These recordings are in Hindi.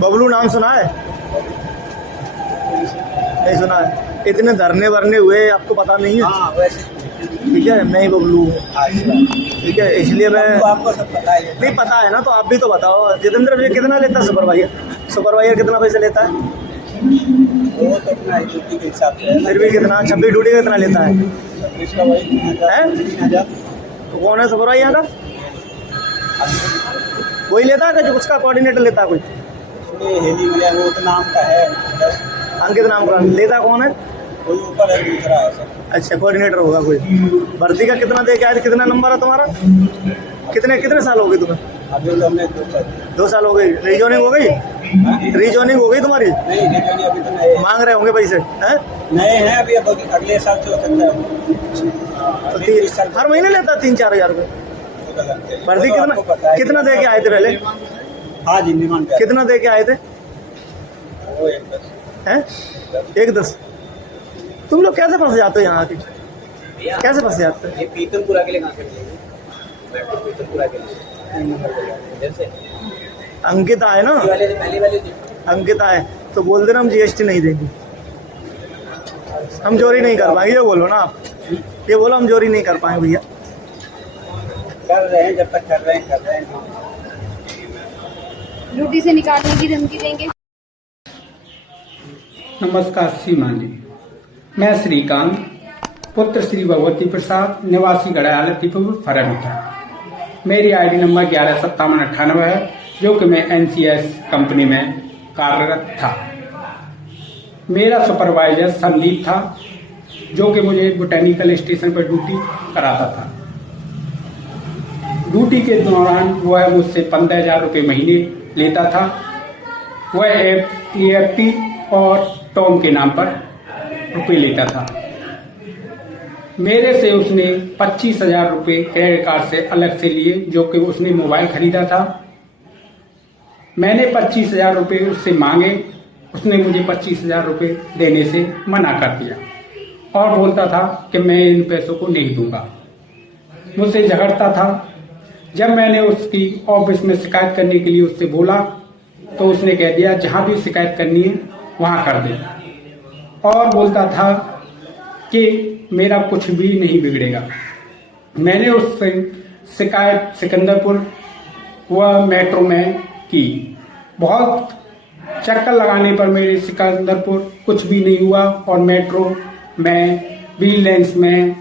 बबलू नाम सुना है? नहीं सुना है। इतने धरने वरने हुए, आपको पता नहीं है? हाँ वैसे ठीक है, मैं ही बबलू हूँ। ठीक है, इसलिए मैं आपको सब पता है। नहीं पता है ना, तो आप भी तो बताओ। जितेंद्र भैया कितना लेता है सुपरवाइजर कितना पैसे लेता है? वो तो अपना ड्यूटी के हिसाब से है। फिर भी कितना? 26 ड्यूटी का कितना लेता है? इसका वही 3,000। तो कौन है सुपरवाइजर का? वही लेता है कि जो उसका कोऑर्डिनेटर लेता है कोई? उसमें हेली मिला वो तो नाम का है 10। अंकित नाम का लेता कौन है? कोई ऊपर है, दूसरा है सर। अच्छा, कोऑर्डिनेटर होगा कोई। भर्ती का कितना दे के आए थे? कितना नंबर है तुम्हारा? कितने साल हो गए तुम्हें? अभी तो हमने 2 साल हो गई। रीजॉइनिंग हो गई? रीजॉइनिंग हो गई तुम्हारी? नहीं रिजॉइनिंग अभी तो नए मांग रहे होंगे पैसे हैं? नए हैं अभी। अब अगले साल से हो सकता है। तो हर महीने लेता है 3-4 हज़ार रुपये? भर्ती कितना दे के आए थे पहले? हाँ जी निर्माण कितना दे के आए थे? वो 1,10 हैं? 1,10। तुम लोग कैसे फंस जाते हो यहाँ आके? कैसे फंस जाते हो? ये पीतमपुरा के लिए कहाँ से मिलेगी? पीतमपुरा के लिए जैसे अंकिता है ना? पहले वाले अंकिता है तो बोल देना हम जीएसटी नहीं देंगे, हम चोरी नहीं कर पाएंगे। ये बोलो ना आप, ये बोलो हम चोरी नहीं कर पाएंगे भैया। कर रहे हैं, जब तक कर रहे हैं। ड्यूटी से निकालने की धमकी देंगे। नमस्कार श्रीमान जी, मैं श्रीकांत पुत्र श्री भगवती प्रसाद निवासी गढ़याल दीपपुर फरमिता। मेरी आईडी नंबर 115798 है, जो कि मैं एनसीएस कंपनी में कार्यरत था। मेरा सुपरवाइजर संदीप था, जो कि मुझे बोटेनिकल स्टेशन पर ड्यूटी कराता था। ड्यूटी के दौरान वह मुझसे 15,000 रुपये महीने लेता था। वह EFT और टॉम के नाम पर रुपये लेता था। मेरे से उसने 25,000 रुपये क्रेडिट कार्ड से अलग से लिए, जो कि उसने मोबाइल खरीदा था। मैंने 25,000 रुपये उससे मांगे, उसने मुझे 25,000 रुपये देने से मना कर दिया और बोलता था कि मैं इन पैसों को नहीं दूंगा। मुझसे झगड़ता था। जब मैंने उसकी ऑफिस में शिकायत करने के लिए उससे बोला, तो उसने कह दिया जहां भी शिकायत करनी है वहां कर दे, और बोलता था कि मेरा कुछ भी नहीं बिगड़ेगा। मैंने उससे शिकायत सिकंदरपुर व मेट्रो में की। बहुत चक्कर लगाने पर मेरे सिकंदरपुर कुछ भी नहीं हुआ, और मेट्रो में विजिलेंस में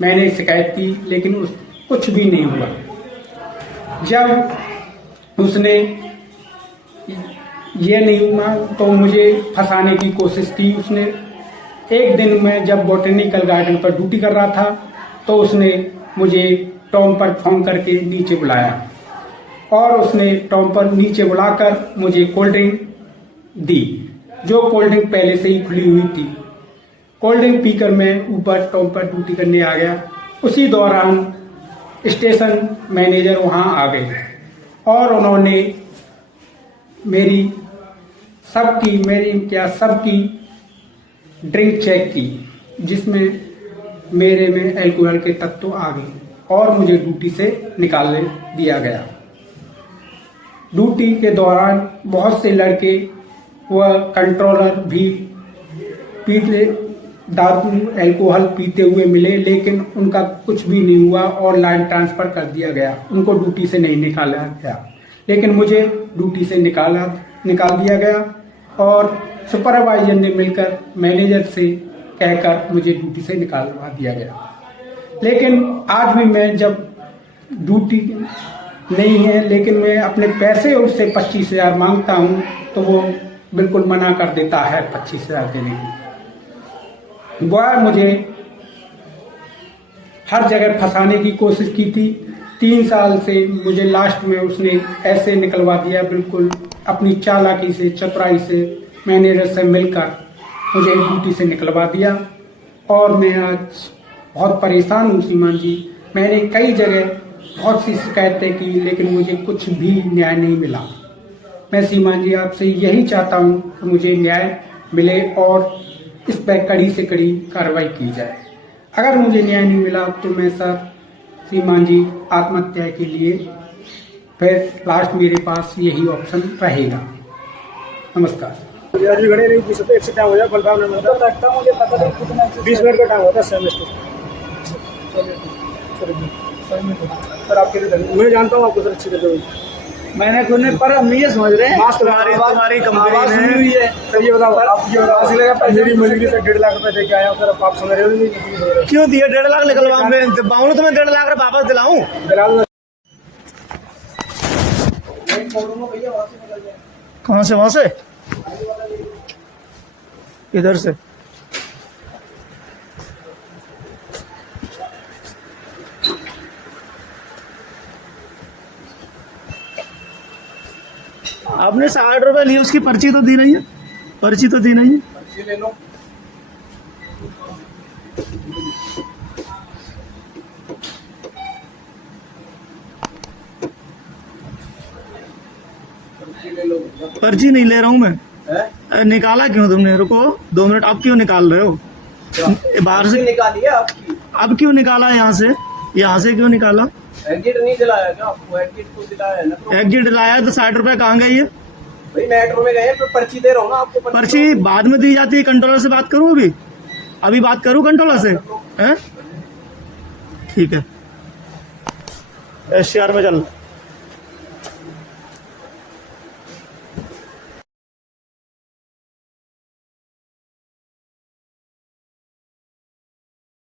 मैंने शिकायत की, लेकिन कुछ भी नहीं हुआ। जब उसने ये नहीं हुआ तो मुझे फंसाने की कोशिश की उसने। एक दिन मैं जब बोटेनिकल गार्डन पर ड्यूटी कर रहा था, तो उसने मुझे टॉम पर फोन करके नीचे बुलाया, और उसने टॉम पर नीचे बुलाकर मुझे कोल्ड ड्रिंक दी, जो कोल्ड ड्रिंक पहले से ही खुली हुई थी। कोल्ड ड्रिंक पीकर मैं ऊपर टॉम पर ड्यूटी करने आ गया। उसी दौरान स्टेशन मैनेजर वहां आ गए, और उन्होंने मेरी सबकी ड्रिंक चेक की, जिसमें मेरे में अल्कोहल के तत्व आ गए, और मुझे ड्यूटी से निकाल दिया गया। ड्यूटी के दौरान बहुत से लड़के व कंट्रोलर भी दारू अल्कोहल पीते हुए मिले, लेकिन उनका कुछ भी नहीं हुआ और लाइन ट्रांसफर कर दिया गया। उनको ड्यूटी से नहीं निकाला गया, लेकिन मुझे ड्यूटी से निकाल दिया गया, और सुपरवाइजर ने मिलकर मैनेजर से कहकर मुझे ड्यूटी से निकालवा दिया गया। लेकिन आज भी मैं जब ड्यूटी नहीं है, लेकिन मैं अपने पैसे उससे 25,000 मांगता हूं, तो वो बिल्कुल मना कर देता है 25,000 देने की। वह मुझे हर जगह फंसाने की कोशिश की थी। 3 साल से मुझे लास्ट में उसने ऐसे निकलवा दिया, बिल्कुल अपनी चालाकी से, चतुराई से, मैनेजर से मिलकर मुझे ड्यूटी से निकलवा दिया। और मैं आज बहुत परेशान हूँ श्रीमान जी। मैंने कई जगह बहुत सी शिकायतें की, लेकिन मुझे कुछ भी न्याय नहीं मिला। मैं श्रीमान जी आपसे यही चाहता हूँ कि मुझे न्याय मिले और इस पर कड़ी से कड़ी कार्रवाई की जाए। अगर मुझे न्याय नहीं मिला तो मैं सर श्रीमान जी आत्महत्या के लिए फिर लास्ट मेरे पास यही ऑप्शन रहेगा। नमस्कार। आज भी घड़े नहीं पूछ सकते, एक से टाइम हो जाए बलराम ने मिलता मुझे पता नहीं कितना 20 मिनट का टाइम होता है सेमेस्टर। सर आपके लिए मैं जानता हूँ आपको सर अच्छी तरह मैंने खुद ने, पर हम ये समझ रहे हैं तुम्हारी कंपनी हुई है सर। ये बताओ आप, ये बताओ मेरी मजदूरी से 1.5 लाख रुपए दे के आया हूँ सर, आप समझ रहे हो नहीं क्यों दिए 1.5 लाख निकलवा मैं बाउंड तो मैं 1.5 लाख रुपए वापस दिलाऊं। कहाँ से? वहां से इधर से आपने 60 रुपए लिए, उसकी पर्ची तो दी नहीं है, पर्ची तो दी नहीं है। पर्ची ले लो। पर्ची ले लो। पर्ची नहीं ले रहा हूँ मैं। है? निकाला क्यों तुमने? रुको 2 मिनट, अब क्यों निकाल रहे हो? बाहर से निकाली है आपकी। अब क्यों निकाला? यहाँ से क्यों निकाला? एग्जिट नहीं दिलाया क्या आपको? एग्जिट तो दिलाया है ना। एग्जिट दिलाया तो 60 रुपए कहाँ गई है? भाई मेट्रो में गए, पर्ची दे रहा हूँ ना आपको। पर्ची बाद में दी जाती है। कंट्रोलर से बात करूँ अभी बात करूँ कंट्रोलर से? हैं? ठीक है, SCR में चल।